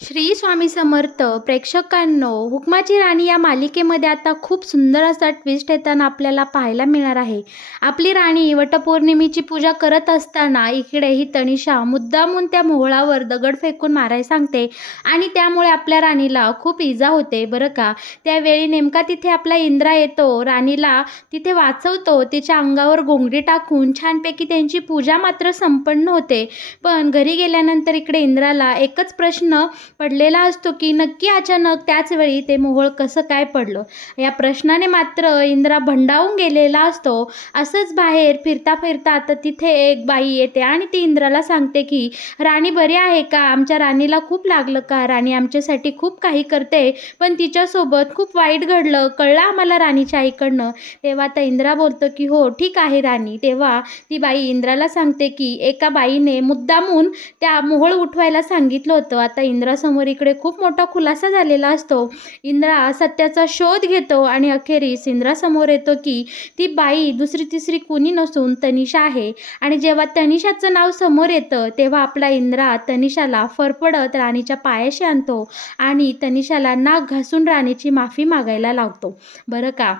श्री स्वामी समर्थ प्रेक्षकांनो, हुकमाची राणी या मालिकेमध्ये आता खूप सुंदर असा ट्विस्ट येताना आपल्याला पाहायला मिळणार आहे. आपली राणी वटपौर्णिमेची पूजा करत असताना इकडे ही तनिषा मुद्दामून त्या मोहळावर दगड फेकून मारायला सांगते आणि त्यामुळे आपल्या राणीला खूप इजा होते बरं का. त्यावेळी नेमका तिथे आपला इंद्रा येतो, राणीला तिथे वाचवतो, तिच्या अंगावर घोंगडी टाकून छानपैकी त्यांची पूजा मात्र संपन्न होते. पण घरी गेल्यानंतर इकडे इंद्राला एकच प्रश्न पडलेला असतो की नक्की अचानक त्याच वेळी ते मोहोळ कसं काय पडलं. या प्रश्नाने मात्र इंद्रा भंडावून गेलेला असतो. असंच बाहेर फिरता फिरता आता तिथे एक बाई येते आणि ती इंद्राला सांगते की राणी बरी आहे का, आमच्या राणीला खूप लागलं का, राणी आमच्यासाठी खूप काही करते पण तिच्यासोबत खूप वाईट घडलं, कळलं आम्हाला राणीच्या आईकडनं. तेव्हा आता इंद्रा बोलतो की हो ठीक आहे राणी. तेव्हा ती बाई इंद्राला सांगते की एका बाईने मुद्दामून त्या मोहोळ उठवायला सांगितलं होतं. आता इंद्रासमोर इकडे खूप मोठा खुलासा झालेला असतो. इंद्रा सत्याचा शोध घेतो आणि अखेरीस इंद्रासमोर येतो की ती बाई दुसरी तिसरी कुणी नसून तनिषा आहे. आणि जेव्हा तनिषाचं नाव समोर येतं तेव्हा आपला इंद्रा तनिषाला फरफडत राणीच्या पायाशी आणतो आणि तनिषाला नाक घासून राणीची माफी मागायला लावतो बरं का.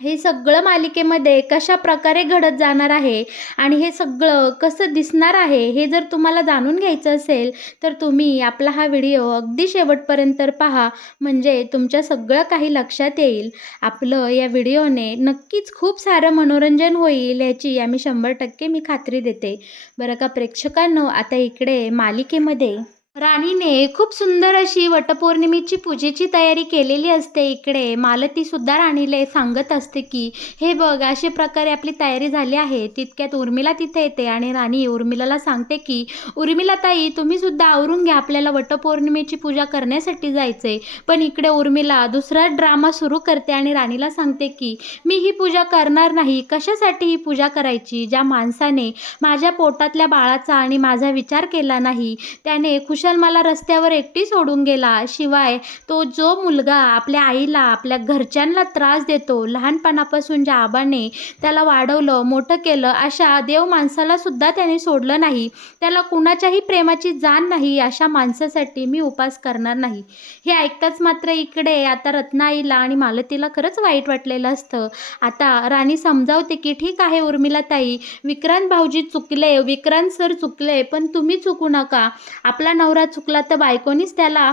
हे सगळं मालिकेमध्ये कशा प्रकारे घडत जाणार आहे आणि हे सगळं कसं दिसणार आहे हे जर तुम्हाला जाणून घ्यायचं असेल तर तुम्ही आपला हा व्हिडिओ अगदी शेवटपर्यंत पहा, म्हणजे तुमच्या सगळं काही लक्षात येईल. आपलं या व्हिडिओने नक्कीच खूप सारं मनोरंजन होईल याची आम्ही 100% मी खात्री देते बरं का. प्रेक्षकांनो, आता इकडे मालिकेमध्ये राणीने खूप सुंदर अशी वटपौर्णिमेची पूजेची तयारी केलेली असते. इकडे मालती सुद्धा राणीला सांगत असते की हे बघ, अशा प्रकारे आपली तयारी झाली आहे. तितक्यात उर्मिला तिथे येते आणि राणी उर्मिलाला सांगते की उर्मिला ताई, तुम्ही सुद्धा आवरून घ्या, आपल्याला वटपौर्णिमेची पूजा करण्यासाठी जायचंय. पण इकडे उर्मिला दुसरा ड्रामा सुरू करते आणि राणीला सांगते की मी ही पूजा करणार नाही. कशासाठी ही पूजा करायची? ज्या माणसाने माझ्या पोटातल्या बाळाचा आणि माझा विचार केला नाही त्याने कुशल मला रस्त्यावर एकटी सोडून गेला. शिवाय तो जो मुलगा आपल्या आईला, आपल्या घरच्यांना त्रास देतो, लहानपणापासून ज्या आबाने त्याला वाढवलं मोठं केलं, अशा देव माणसाला सुद्धा त्याने सोडलं नाही, त्याला कुणाच्याही प्रेमाची जाण नाही, अशा माणसासाठी मी उपास करणार नाही. हे ऐकताच मात्र इकडे आता रत्नाईला आणि मालतीला खरंच वाईट वाटलेलं असतं. आता राणी समजावते की ठीक आहे उर्मिलाताई, विक्रांत भाऊजी चुकले, विक्रांत सर चुकले, पण तुम्ही चुकू नका. आपला नवरा चुकला तर बायकोनीच त्याला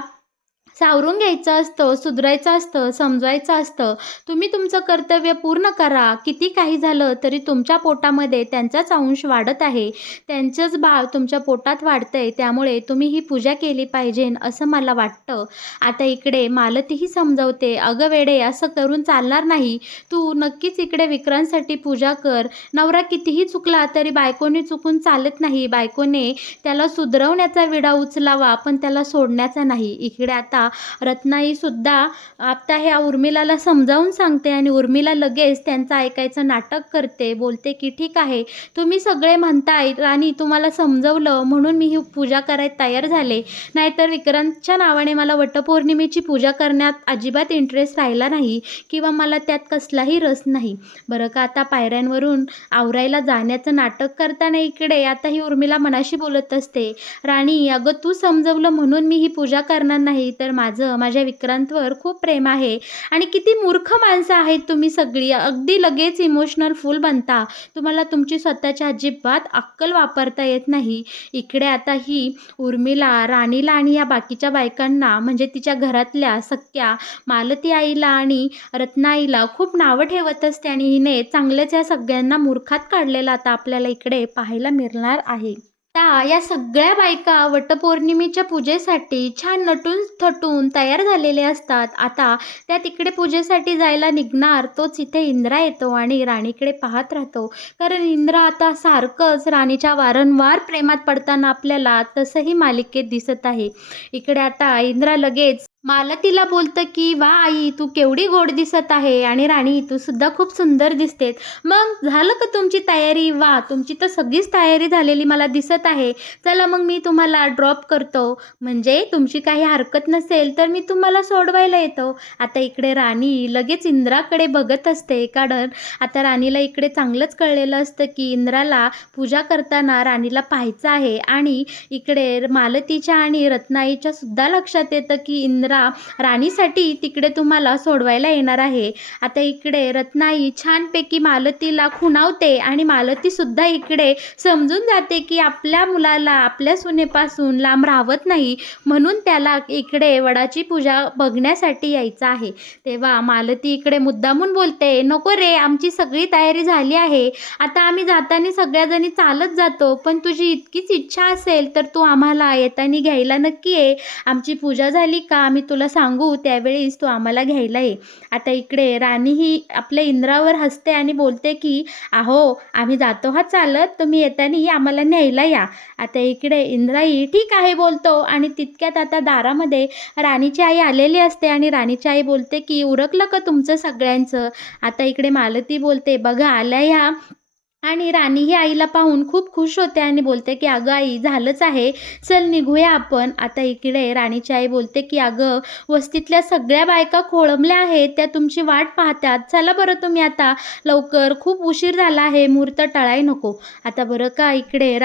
सावरून घ्यायचं असतं, सुधारायचं असतं, समजवायचं असतं. तुम्ही तुमचं कर्तव्य पूर्ण करा. किती काही झालं तरी तुमच्या पोटामध्ये त्यांचाच अंश वाढत आहे, त्यांचंच बाळ तुमच्या पोटात वाढतंय, त्यामुळे तुम्ही ही पूजा केली पाहिजे असं मला वाटतं. आता इकडे मालतीही समजावते, अगं वेडे, असं करून चालणार नाही. तू नक्कीच इकडे विक्रांतसाठी पूजा कर. नवरा कितीही चुकला तरी बायकोने चुकून चालत नाही. बायकोने त्याला सुधरवण्याचा विडा उचलावा पण त्याला सोडण्याचा नाही. इकडे आता रत्नाई सुद्धा आता ह्या उर्मिलाला समजावून सांगते आणि उर्मिला लगेच त्यांचं ऐकायचं नाटक करते. बोलते की ठीक आहे, तुम्ही सगळे म्हणताय राणी, तुम्हाला समजवलं म्हणून मी ही पूजा करायला तयार झाले, नाहीतर विक्रांतच्या नावाने मला वटपौर्णिमेची पूजा करण्यात अजिबात इंटरेस्ट राहिला नाही किंवा मला त्यात कसलाही रस नाही बरं का. आता पायऱ्यांवरून आवरायला जाण्याचं नाटक करताना इकडे आता ही उर्मिला मनाशी बोलत असते, राणी अगं तू समजवलं म्हणून मी ही पूजा करणार नाही, तर माझ्या विक्रांतवर खूप प्रेम आहे. आणि किती मूर्ख माणसं आहेत तुम्ही सगळी, अगदी लगेच इमोशनल फुल बनता. तुम्हाला तुमची स्वतःची अजिबात अक्कल वापरता येत नाही. इकडे आता ही उर्मिला राणीला आणि या बाकीच्या बायकांना, म्हणजे तिच्या घरातल्या सख्या मालती आईला आणि रत्नाईला खूप नावं ठेवत असते आणि हिने चांगल्याच या सगळ्यांना मूर्खात काढलेला आता आपल्याला इकडे पाहायला मिळणार आहे. आता या सगळ्या बायका वटपौर्णिमेच्या पूजेसाठी छान नटून थटून तयार झालेले असतात. आता त्या तिकडे पूजेसाठी जायला निघणार, तोच इथे इंद्रा येतो आणि राणीकडे पाहत राहतो. कारण इंद्रा आता सारखंच राणीच्या वारंवार प्रेमात पडताना आपल्याला तसंही मालिकेत दिसत आहे. इकडे आता इंद्रा लगेच मालतीला बोलतं की "वा आई, तू केवढी गोड दिसत आहे आणि राणी तू सुद्धा खूप सुंदर दिसतेस. मग झालं का तुमची तयारी? वा, तुमची तर सगळीच तयारी झालेली मला दिसत आहे. चला मग मी तुम्हाला ड्रॉप करतो. म्हणजे तुमची काही हरकत नसेल तर मी तुम्हाला सोडवायला येतो." आता इकडे राणी लगेच इंद्राकडे बघत असते, कारण आता राणीला इकडे चांगलंच कळलेलं असतं की इंद्राला पूजा करताना राणीला पाहायचं आहे. आणि इकडे मालतीच्या आणि रत्नाईच्या सुद्धा लक्षात येतं की इंद्रा राणीसाठी तिकडे तुम्हाला सोडवायला येणार आहे. आता इकडे रत्नाई छानपैकी मालतीला खुणावते आणि मालतीसुद्धा इकडे समजून जाते की आपल्या मुलाला आपल्या सुनेपासून लांब राहवत नाही, म्हणून त्याला इकडे वडाची पूजा बघण्यासाठी यायचं आहे. तेव्हा मालती इकडे मुद्दामून बोलते, "नको रे, आमची सगळी तयारी झाली आहे. आता आम्ही जाताना सगळ्याजणी चालत जातो, पण तुझी इतकीच इच्छा असेल तर तू आम्हाला येताना घ्यायला नक्की ये. आमची पूजा झाली का आम्ही तुला सांगू त्यावेळेस तू आम्हाला घ्यायला ये." आता इकडे राणी ही आपल्या इंद्रावर हसते आणि बोलते की "अहो, आम्ही जातो हा चालत, तुम्ही येताना आम्हाला न्यायला या." आता इकडे इंद्राही ठीक आहे बोलतो आणि तितक्यात आता दारामध्ये राणीची आई आलेली असते आणि राणीची आई बोलते की "उरकलं का तुमचं सगळ्यांचं?" आता इकडे मालती बोलते, "बघा आल्या ह्या." आणि राणी ही आईला पाहून खूप खुश होते आणि बोलते की "अगं आई, झालंच आहे, चल निघूया आपण." आता इकडे राणीची आई बोलते की "अगं, वस्तीतल्या सगळ्या बायका खोळंबल्या आहेत, त्या तुमची वाट पाहतात. चला बरं तुम्ही आता लवकर, खूप उशीर झाला आहे, मुहूर्त टळाय नको." आता बरं का इकडे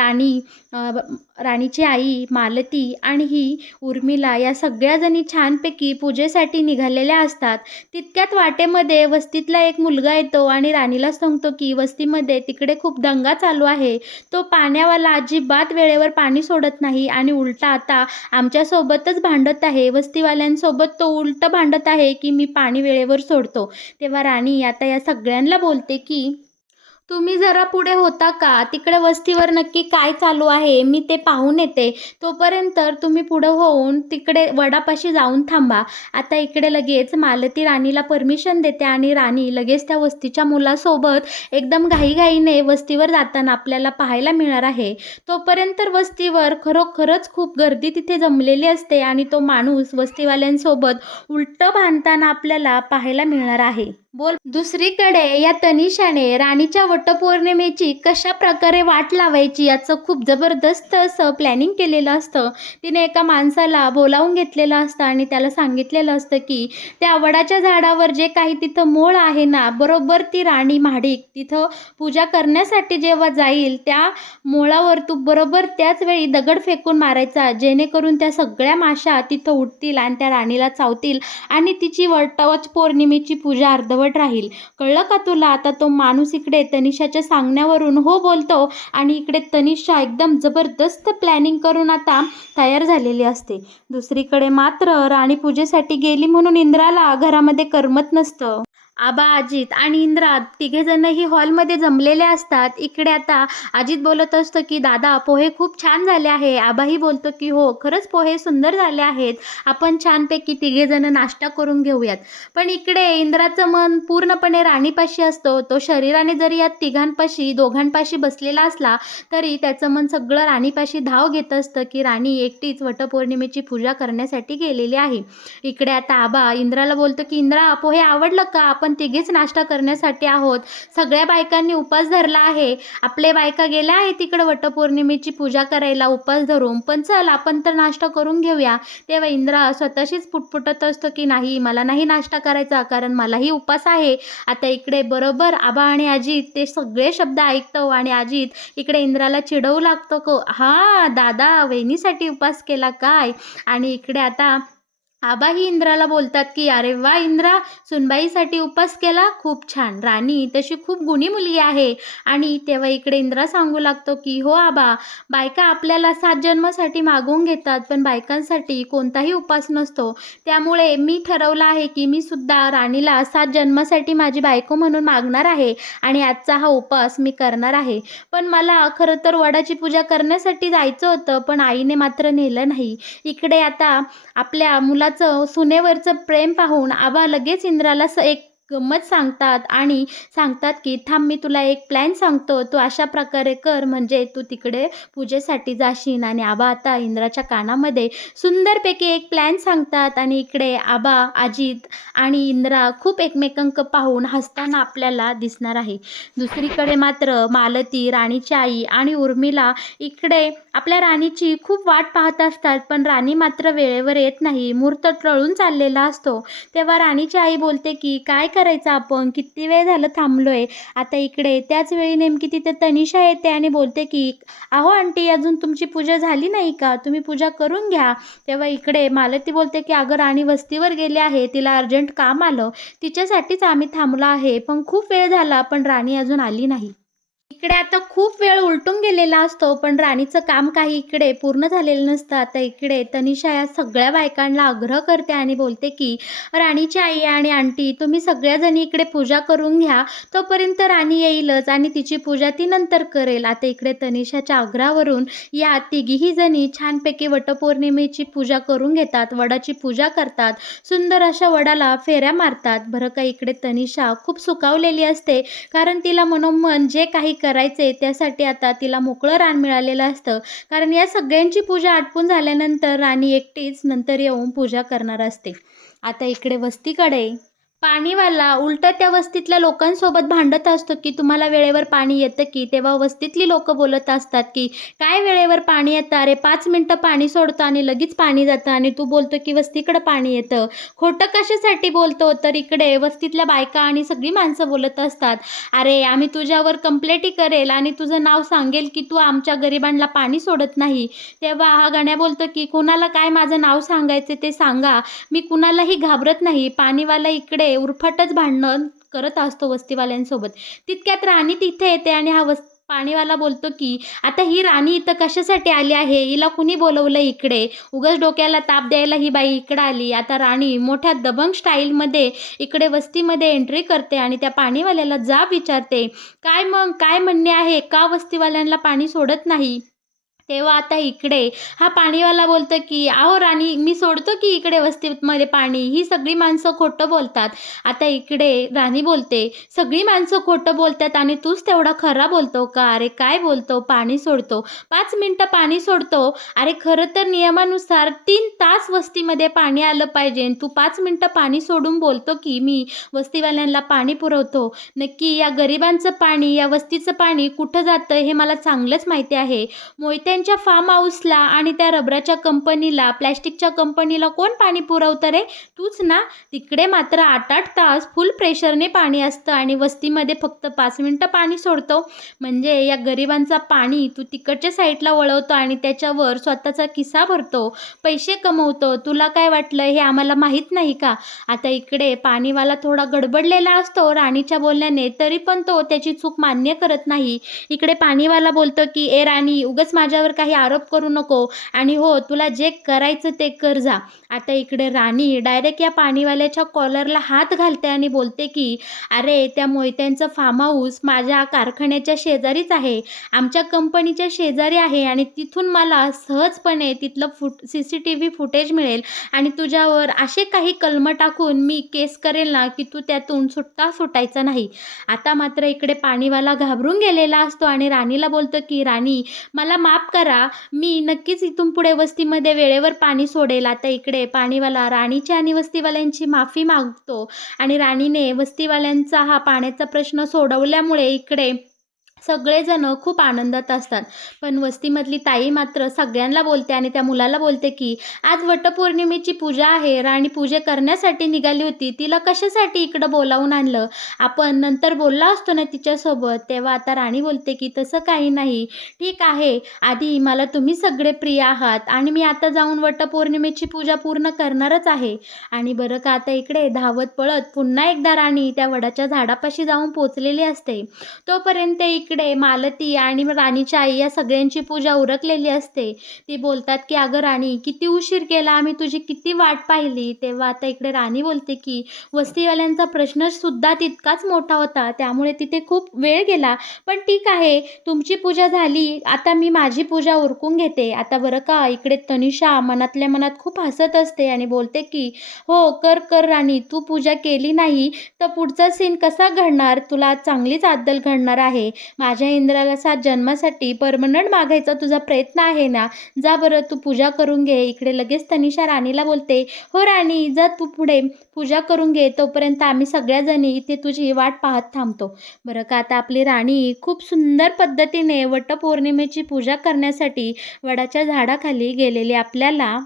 राणीची आई, मालती आणि ही उर्मिला या सगळ्याजणी छानपैकी पूजेसाठी निघालेल्या असतात. तितक्यात वाटेमध्ये वस्तीतला एक मुलगा येतो आणि राणीला सांगतो की वस्तीमध्ये तिकडे खूप दंगा चालू आहे. तो पाण्यावाला अजिबात वेळेवर पाणी सोडत नाही आणि उलटा आता आमच्यासोबतच भांडत आहे. वस्तीवाल्यांसोबत तो उलटं भांडत आहे की मी पाणी वेळेवर सोडतो. तेव्हा राणी आता या सगळ्यांना बोलते की "तुम्ही जरा पुढे होता का? तिकडे वस्तीवर नक्की काय चालू आहे मी ते पाहून येते. तोपर्यंत तुम्ही पुढं होऊन तिकडे वडापाशी जाऊन थांबा." आता इकडे लगेच मालती राणीला परमिशन देते आणि राणी लगेच त्या वस्तीच्या मुलासोबत एकदम घाईघाईने वस्तीवर जाताना आपल्याला पाहायला मिळणार आहे. तोपर्यंत वस्तीवर खरोखरच खूप गर्दी तिथे जमलेली असते आणि तो माणूस वस्तीवाल्यांसोबत उलटं भांडताना आपल्याला पाहायला मिळणार आहे. दुसरीकडे या तनिषाने राणीच्या वटपौर्णिमेची कशा प्रकारे वाट लावायची याचं खूप जबरदस्त असं प्लॅनिंग केलेलं असतं. तिने एका माणसाला बोलावून घेतलेलं असतं आणि त्याला सांगितलेलं असतं की त्या वडाच्या झाडावर जे काही तिथं मोळ आहे ना, बरोबर ती राणी महाडिक तिथं पूजा करण्यासाठी जेव्हा जाईल, त्या मोळावर तू बरोबर त्याच वेळी दगड फेकून मारायचा, जेणेकरून त्या सगळ्या माशा तिथं उठतील आणि त्या राणीला चावतील आणि तिची वटपौर्णिमेची पूजा अर्धवट राहील. कळलं का तुला? आता तो माणूस इकडे तनिषाच्या सांगण्यावरून हो बोलतो आणि इकडे तनिषा एकदम जबरदस्त प्लॅनिंग करून आता तयार झालेली असते. दुसरीकडे मात्र राणी पूजेसाठी गेली म्हणून इंद्राला घरामध्ये करमत नसतं. आबा, अजित आणि इंद्रा तिघेजणही हॉलमध्ये जमलेले असतात. इकडे आता अजित बोलत असतो की "दादा, पोहे खूप छान झाले आहे." आबाही बोलतो की "हो, खरंच पोहे सुंदर झाले आहेत. आपण छानपैकी तिघेजण नाश्ता करून घेऊयात." पण इकडे इंद्राचं मन पूर्णपणे राणीपाशी असतो. तो शरीराने जरी या दोघांपाशी बसलेला असला तरी त्याचं मन सगळं राणीपाशी धाव घेत असतं की राणी एकटीच वटपौर्णिमेची पूजा करण्यासाठी गेलेली आहे. इकडे आता आबा इंद्राला बोलतो की "इंद्रा, पोहे आवडलं का? आपण तिघेच नाश्ता करण्यासाठी आहोत. सगळ्या बायकांनी उपास धरला आहे. आपले बायका गेल्या आहेत तिकडे वटपौर्णिमेची पूजा करायला उपास धरून. पण चल आपण तर नाश्ता करून घेऊया." तेव्हा इंद्रा स्वतःशीच पुटपुटत असतो की "नाही, मला नाही नाश्ता करायचा, कारण मलाही उपास आहे." आता इकडे बरोबर आबा आणि अजित ते सगळे शब्द ऐकतो आणि अजित इकडे इंद्राला चिडवू लागतो को "हां, दादा वहिनीसाठी उपास केला काय?" आणि इकडे आता आबाही इंद्राला बोलतात की "अरे वा इंद्रा, सुनबाईसाठी उपास केला, खूप छान. राणी तशी खूप गुणी मुलगी आहे." आणि तेव्हा इकडे इंद्रा सांगू लागतो की "हो आबा, बायका आपल्याला 7 जन्मासाठी मागवून घेतात, पण बायकांसाठी कोणताही उपास नसतो. त्यामुळे मी ठरवलं आहे की मी सुद्धा राणीला 7 जन्मासाठी माझी बायको म्हणून मागणार आहे आणि आजचा हा उपास मी करणार आहे. पण मला खरं तर वडाची पूजा करण्यासाठी जायचं होतं, पण आईने मात्र नेलं नाही." इकडे आता आपल्या मुलाचं सुनेवरचं प्रेम पाहून आबा लगेच इंद्राला एक गंमत सांगतात आणि सांगतात की थांब मी तुला एक प्लॅन सांगतो, तू अशा प्रकारे कर म्हणजे तू तिकडे पूजेसाठी जाशील. आणि आबा आता इंद्राच्या कानामध्ये सुंदरपैकी एक प्लॅन सांगतात आणि इकडे आबा, अजित आणि इंद्रा खूप एकमेकांक पाहून हसताना आपल्याला दिसणार आहे. दुसरीकडे मात्र मालती, राणीची आई आणि उर्मिला इकडे आपल्या राणीची खूप वाट पाहत असतात, पण राणी मात्र वेळेवर येत नाही. मुहूर्त टळून चाललेला असतो. तेव्हा राणीची आई बोलते की काय करायचं आपण, किती वेळ झालं थांबलोय. आता इकडे त्याच वेळी नेमकी तिथे तनिषा येते आणि बोलते की अहो आंटी, अजून तुमची पूजा झाली नाही का, तुम्ही पूजा करून घ्या. तेव्हा इकडे मालती बोलते की अगं राणी वस्तीवर गेली आहे, तिला अर्जंट काम आलं, तिच्यासाठीच आम्ही थांबलो आहे, पण खूप वेळ झाला पण राणी अजून आली नाही. इकडे आता खूप वेळ उलटून गेलेला असतो, पण राणीचं काम काही इकडे पूर्ण झालेलं नसतं. आता इकडे तनिषा या सगळ्या बायकांना आग्रह करते आणि बोलते की राणीची आई आणि आंटी, तुम्ही सगळ्याजणी इकडे पूजा करून घ्या, तोपर्यंत राणी येईलच आणि तिची पूजा ती नंतर करेल. आता इकडे तनिषाच्या आग्रहावरून या तिघीही जणी छानपैकी वटपौर्णिमेची पूजा करून घेतात, वडाची पूजा करतात, सुंदर अशा वडाला फेऱ्या मारतात. बरं का, इकडे तनिषा खूप सुखावलेली असते, कारण तिला मनोमन जे काही करायचे त्यासाठी आता तिला मोकळं रान मिळालेलं असतं. कारण या सगळ्यांची पूजा आटपून झाल्यानंतर राणी एकटीच नंतर येऊन पूजा करणार असते. आता इकडे वस्तीकडे पाणीवाला उलटं त्या वस्तीतल्या लोकांसोबत भांडत असतो की तुम्हाला वेळेवर पाणी येतं की. तेव्हा वस्तीतली लोकं बोलत असतात की काय वेळेवर पाणी येतं, अरे 5 मिनिटं पाणी सोडतं आणि लगेच पाणी जातं आणि तू बोलतो की वस्तीकडं पाणी येतं, खोटं कशासाठी बोलतो. तर इकडे वस्तीतल्या बायका आणि सगळी माणसं बोलत असतात, अरे आम्ही तुझ्यावर कंप्लेंटही करेल आणि तुझं नाव सांगेल की तू आमच्या गरिबांना पाणी सोडत नाही. तेव्हा हा गण्या बोलतो की कोणाला काय माझं नाव सांगायचं ते सांगा, मी कुणालाही घाबरत नाही. पाणीवाला इकडे उरफाटच भांडण करत असतो वस्तीवाल्यांसोबत. तितक्यात राणी तिथे येते आणि हा पाणीवाला बोलतो की आता ही राणी इथं कशासाठी आली आहे, हिला कुणी बोलवलं इकडे, उगाच डोक्याला ताप द्यायला ही बाई इकडं आली. आता राणी मोठ्या दबंग स्टाईलमध्ये इकडे वस्तीमध्ये एंट्री करते आणि त्या पाणीवाल्याला जाब विचारते, काय मग काय म्हणणे आहे, का वस्तीवाल्यांना पाणी सोडत नाही. तेव्हा आता इकडे हा पाणीवाला बोलतो की अहो राणी, मी सोडतो की इकडे वस्तीमध्ये पाणी, ही सगळी माणसं खोटं बोलतात. आता इकडे राणी बोलते, सगळी माणसं खोटं बोलतात आणि तूच तेवढा खरा बोलतो का, अरे काय बोलतो, पाणी सोडतो, 5 मिनिटं पाणी सोडतो. अरे खरं तर नियमानुसार 3 तास वस्तीमध्ये पाणी आलं पाहिजे, तू 5 मिनिटं पाणी सोडून बोलतो की मी वस्तीवाल्यांना पाणी पुरवतो. नक्की या गरिबांचं पाणी, या वस्तीचं पाणी कुठं जातं हे मला चांगलंच माहिती आहे. मोहित्यांच्या फार्म हाऊसला आणि त्या रबराच्या कंपनीला, प्लॅस्टिकच्या कंपनीला कोण पाणी पुरवतं रे, तूच ना. तिकडे मात्र 8-8 तास फुल प्रेशरने पाणी असतं आणि वस्तीमध्ये फक्त 5 मिनिटं पाणी सोडतो. म्हणजे या गरिबांचा पाणी तू तिकडच्या साईडला वळवतो आणि त्याच्यावर स्वतःचा खिसा भरतो, पैसे कमवतो. तुला काय वाटलं हे आम्हाला माहीत नाही का. आता इकडे पाणीवाला थोडा गडबडलेला असतो राणीच्या बोलण्याने, तरी पण तो त्याची चूक मान्य करत नाही. इकडे पाणीवाला बोलतो की ए राणी, उगाच माझ्यावर काही आरोप करू नको आणि हो, तुला जे करायचं ते कर जा. आता इकडे राणी डायरेक्ट या पाणीवाल्याच्या कॉलरला हात घालते आणि बोलते की अरे त्या मोहित्यांचं फार्म हाऊस माझ्या कारखान्याच्या शेजारीच आहे, आमच्या कंपनीच्या शेजारी आहे आणि तिथून मला सहजपणे तिथलं CCTV फुटेज मिळेल आणि तुझ्यावर असे काही कलमं टाकून मी केस करेल ना की तू त्यातून सुटायचा नाही. आता मात्र इकडे पाणीवाला घाबरून गेलेला असतो आणि राणीला बोलतो की राणी, मला माफ करा, मी नक्कीच इथून पुढे वस्तीमध्ये वेळेवर पाणी सोडेल. आता इकडे पाणीवाला राणीची आणि वस्तीवाल्यांची माफी मागतो आणि राणीने वस्तीवाल्यांचा हा पाण्याचा प्रश्न सोडवल्यामुळे इकडे सगळेजण खूप आनंदात असतात. पण वस्तीमधली ताई मात्र सगळ्यांना बोलते आणि त्या मुलाला बोलते की आज वटपौर्णिमेची पूजा आहे, राणी पूजा करण्यासाठी निघाली होती, तिला कशासाठी इकडं बोलावून आणलं, आपण नंतर बोलला असतो ना तिच्यासोबत. तेव्हा आता राणी बोलते की तसं काही नाही, ठीक आहे, आधी मला तुम्ही सगळे प्रिय आहात आणि मी आता जाऊन वटपौर्णिमेची पूजा पूर्ण करणारच आहे. आणि बरं का, आता इकडे धावत पळत पुन्हा एकदा राणी त्या वडाच्या झाडापाशी जाऊन पोचलेली असते. तोपर्यंत इकडे इकडे मालती आणि राणीची आई या सगळ्यांची पूजा उरकलेली असते. ती बोलतात की "अगं राणी, किती उशीर केला, आम्ही तुझी किती वाट पाहिली." तेव्हा आता इकडे राणी बोलते की "वस्तीवाल्यांचा प्रश्नसुद्धा तितकाच मोठा होता, त्यामुळे तिथे खूप वेळ गेला. पण ठीक आहे, तुमची पूजा झाली, आता मी माझी पूजा उरकून घेते." आता बरं का, इकडे तनिषा मनातल्या मनात खूप हसत असते आणि बोलते की "हो, कर, कर राणी. तू पूजा केली नाही तर पुढचा सीन कसा घडणार? तुला चांगलीच अद्दल घडणार आहे. माझ्या इंद्राला 7 जन्मासाठी परमनंट मागायचा तुझा प्रयत्न आहे ना? जा बरं तू पूजा करून घे." इकडे लगेच तनिषा राणीला बोलते, "हो राणी, जा तू पुढे पूजा करून घे. तोपर्यंत आम्ही सगळ्याजणी इथे तुझी वाट पाहत थांबतो." बरं का, आता आपली राणी खूप सुंदर पद्धतीने वटपौर्णिमेची पूजा करण्यासाठी वडाच्या झाडाखाली गेलेली आपल्याला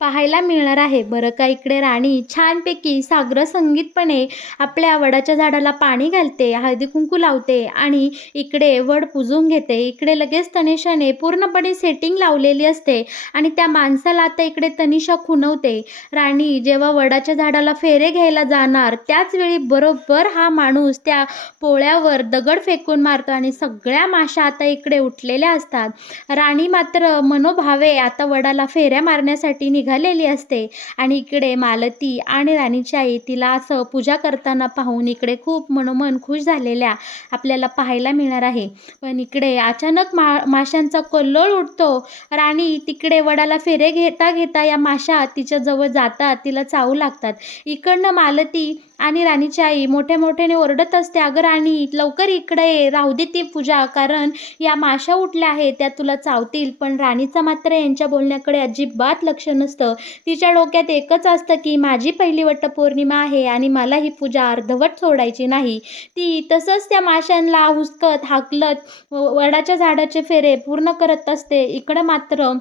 पाहायला मिळणार आहे. बरं का, इकडे राणी छानपैकी साग्रसंगीतपणे आपल्या वडाच्या झाडाला पाणी घालते, हळदी-कुंकू लावते आणि इकडे वड पुजून घेते. इकडे लगेच तनिषाने पूर्णपणे सेटिंग लावलेली असते आणि त्या माणसाला आता इकडे तनिषा खुणवते. राणी जेव्हा वडाच्या झाडाला फेरे घ्यायला जाणार, त्याच वेळी बरोबर हा माणूस त्या पोळ्यावर दगड फेकून मारतो आणि सगळ्या माशा आता इकडे उठलेल्या असतात. राणी मात्र मनोभावे आता वडाला फेऱ्या मारण्यासाठी निघालेली असते आणि इकडे मालती आणि राणीची आई तिला असं पूजा करताना पाहून इकडे खूप मनोमन खुश झालेल्या आपल्याला पाहायला मिळणार आहे. पण इकडे अचानक माशांचा कल्लोळ उठतो. राणी तिकडे वडाला फेरे घेता घेता या माशा तिच्याजवळ जातात, तिला चावू लागतात. इकडनं मालती आणि राणीची आई मोठ्या मोठ्याने ओरडत असते, "अगं राणी, लवकर इकडे ये, राहू दे ती पूजा, कारण या माशा उठल्या आहेत, त्या तुला चावतील." पण राणीचं मात्र यांच्या बोलण्याकडे अजिबात लक्ष नसतं. तिच्या डोक्यात एकच असतं की माझी पहिली वटपौर्णिमा आहे आणि मला ही पूजा अर्धवट सोडायची नाही. ती तसंच त्या माशांना हुसकत, हाकलत वडाच्या झाडाचे फेरे पूर्ण करत असते. इकडं मात्र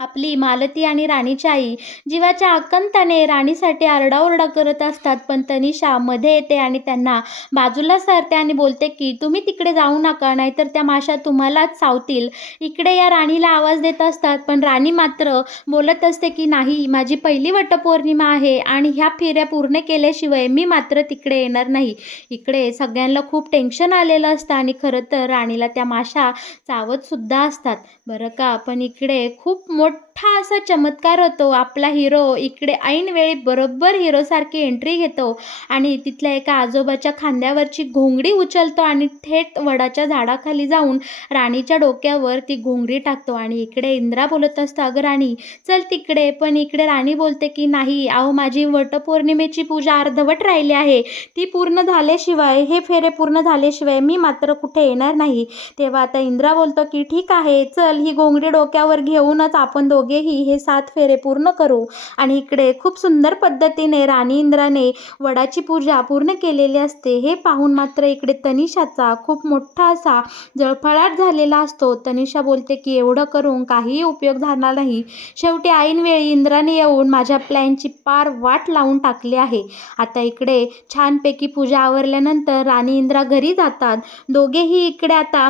आपली मालती आणि राणीची आई जीवाच्या आकांताने राणीसाठी आरडाओरडा करत असतात. पण तनिषा मध्ये येते आणि त्यांना बाजूला सरते आणि बोलते की "तुम्ही तिकडे जाऊ नका, नाहीतर त्या माशा तुम्हालाच चावतील." इकडे या राणीला आवाज देत असतात, पण राणी मात्र बोलत असते की "नाही, माझी पहिली वटपौर्णिमा आहे आणि ह्या फेऱ्या पूर्ण केल्याशिवाय मी मात्र तिकडे येणार नाही." इकडे सगळ्यांना खूप टेन्शन आलेलं असतं आणि खरं तर राणीला त्या माशा चावतसुद्धा असतात. बरं का, पण इकडे खूप मोठा असा चमत्कार होतो. आपला हिरो इकडे ऐनवेळी बरोबर हिरोसारखी एंट्री घेतो आणि तिथल्या एका आजोबाच्या खांद्यावरची घोंगडी उचलतो आणि थेट वडाच्या झाडाखाली जाऊन राणीच्या डोक्यावर ती घोंगडी टाकतो आणि इकडे इंद्रा बोलत असतो, "अगं राणी, चल तिकडे." पण इकडे राणी बोलते की "नाही, अहो माझी वटपौर्णिमेची पूजा अर्धवट राहिली आहे. ती पूर्ण झाल्याशिवाय, हे फेरे पूर्ण झाल्याशिवाय मी मात्र कुठे येणार नाही." तेव्हा आता इंद्रा बोलतो की "ठीक आहे, चल ही घोंगडी डोक्यावर घेऊनच आपण दोघेही हे 7 फेरे पूर्ण करू." आणि इकडे खूप सुंदर पद्धतीने राणी इंद्राने वडाची पूजा पूर्ण केलेली असते. हे पाहून मात्र इकडे तनिषाचा खूप मोठा असा जळफळाट झालेला असतो. तनिषा बोलते की "एवढं करून काहीही उपयोग झाला नाही. शेवटी ऐनवेळी इंद्राने येऊन माझ्या प्लॅनची पार वाट लावून टाकली आहे." आता इकडे छानपैकी पूजा आवरल्यानंतर राणी इंद्रा घरी जातात. दोघेही इकडे आता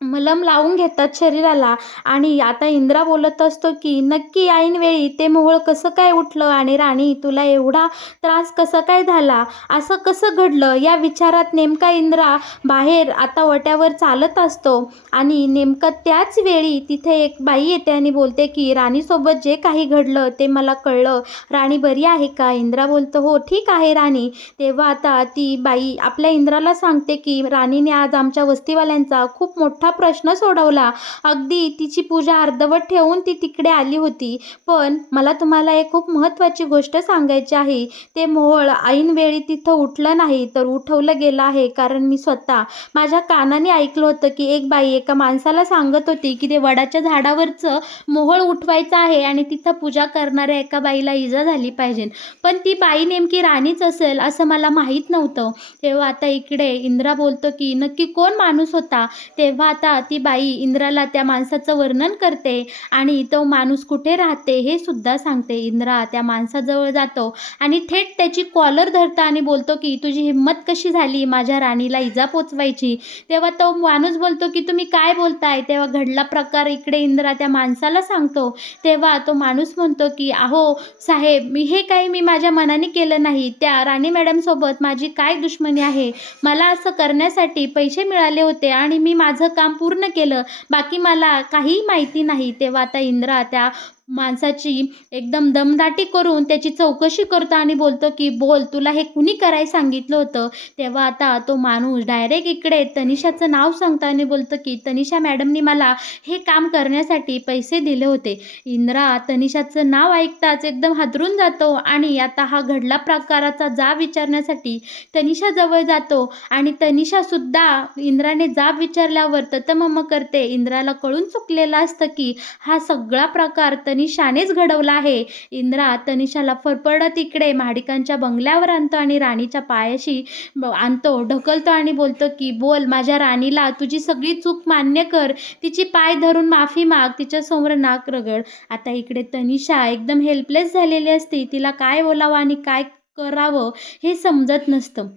मलम लावून घेतात शरीराला आणि आता इंद्रा बोलत असतो की "नक्की ऐनवेळी ते मोहोळ कसं काय उठलं आणि राणी, तुला एवढा त्रास कसा काय झाला? असं कसं घडलं?" या विचारात नेमका इंद्रा बाहेर आता ओट्यावर चालत असतो आणि नेमकं त्याच वेळी तिथे एक बाई येते आणि बोलते की "राणीसोबत जे काही घडलं ते मला कळलं. राणी बरी आहे का?" इंद्रा बोलतो, "हो, ठीक आहे राणी." तेव्हा आता ती बाई आपल्या इंद्राला सांगते की "राणीने आज आमच्या वस्तीवाल्यांचा खूप मोठा प्रश्न सोडवला. अगदी तिची पूजा अर्धवट ठेवून ती तिकडे आली होती. पण मला तुम्हाला एक खूप महत्त्वाची गोष्ट सांगायची आहे. ते मोहोळ ऐनवेळी तिथं उठलं नाही, तर उठवलं गेलं आहे. कारण मी स्वतः माझ्या कानाने ऐकलं होतं की एक बाई एका माणसाला सांगत होती की ते वडाच्या झाडावरचं मोहोळ उठवायचं आहे आणि तिथं पूजा करणाऱ्या एका बाईला इजा झाली पाहिजे. पण ती बाई नेमकी राणीच असेल असं मला माहीत नव्हतं." तेव्हा आता इकडे इंद्रा बोलतो की "नक्की कोण माणूस होता?" तेव्हा आता ती बाई इंद्राला त्या माणसाचं वर्णन करते आणि तो माणूस कुठे राहते हे सुद्धा सांगते. इंद्रा त्या माणसाजवळ जातो आणि थेट त्याची कॉलर धरतो आणि बोलतो की तुझी हिंमत कशी झाली माझ्या राणीला इजा पोचवायची. तेव्हा तो माणूस बोलतो की तुम्ही काय बोलताय. तेव्हा घडला प्रकार इकडे इंद्रा त्या माणसाला सांगतो. तेव्हा तो माणूस म्हणतो की अहो साहेब, हे काही मी माझ्या मनाने केलं नाही. त्या राणी मॅडमसोबत माझी काय दुश्मनी आहे. मला असं करण्यासाठी पैसे मिळाले होते आणि मी माझं काम पूर्ण केलं. बाकी मला काहीही माहिती नाही. तेव्हा आता इंद्रा त्या माणसाची एकदम दमदाटी करून त्याची चौकशी करतो आणि बोलतो की बोल, तुला हे कुणी करायला सांगितलं होतं. तेव्हा आता तो माणूस डायरेक्ट इकडे तनिषाचं नाव सांगतो आणि बोलतो की तनिषा मॅडमनी मला हे काम करण्यासाठी पैसे दिले होते. इंद्रा तनिषाचं नाव ऐकताच एकदम हादरून जातो आणि आता हा घडला प्रकाराचा जाब विचारण्यासाठी तनिषाजवळ जातो आणि तनिषासुद्धा इंद्राने जाब विचारल्यावर ततमम करते. इंद्राला कळून चुकलेलं असतं की हा सगळा प्रकार तनिषानेच घडवला आहे. इंद्रा तनिषाला फरफडत इकडे महाडिकांच्या बंगल्यावर आणतो आणि राणीच्या पायाशी आणतो, ढकलतो आणि बोलतो की बोल, माझ्या राणीला तुझी सगळी चूक मान्य कर. तिची पाय धरून माफी माग, तिच्यासमोर नाक रगड. आता इकडे तनिषा एकदम हेल्पलेस झालेली असते. तिला काय बोलावं आणि काय करावं हे समजत नसतं.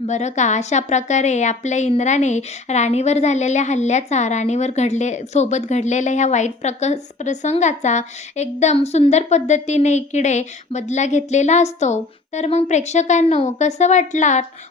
बरं का, अशा प्रकारे आपल्या इंद्राने राणीवर झालेल्या हल्ल्याचा, राणीवर सोबत घडलेल्या ह्या वाईट प्रसंगाचा एकदम सुंदर पद्धतीने इकडे बदला घेतलेला असतो. तर मग प्रेक्षकांनो, कसं वाटला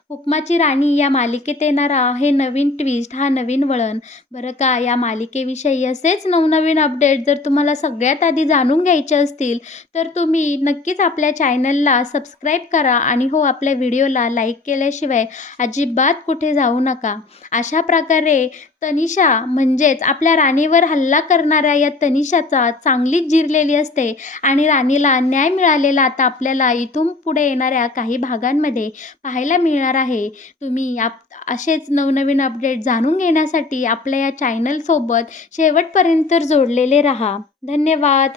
हुकमाची राणी या मालिकेत येणारा हे नवीन ट्विस्ट, हा नवीन वळण? बरं का, या मालिकेविषयी असेच नवनवीन अपडेट जर तुम्हाला सगळ्यात आधी जाणून घ्यायचे असतील तर तुम्ही नक्कीच आपल्या चॅनलला सबस्क्राईब करा आणि हो, आपल्या व्हिडिओला लाईक केल्याशिवाय अजिबात कुठे जाऊ नका. अशा प्रकारे तनिषा म्हणजेच आपल्या राणीवर हल्ला करणाऱ्या या तनिषाचा चांगलीच जिरलेली असते आणि राणीला न्याय मिळालेला आता आपल्याला इथून पुढे येणाऱ्या काही भागांमध्ये पाहायला मिळणार आहे. तुम्ही असेच नवनवीन अपडेट जाणून घेण्यासाठी आपल्या या चॅनलसोबत शेवटपर्यंत जोडलेले राहा. धन्यवाद.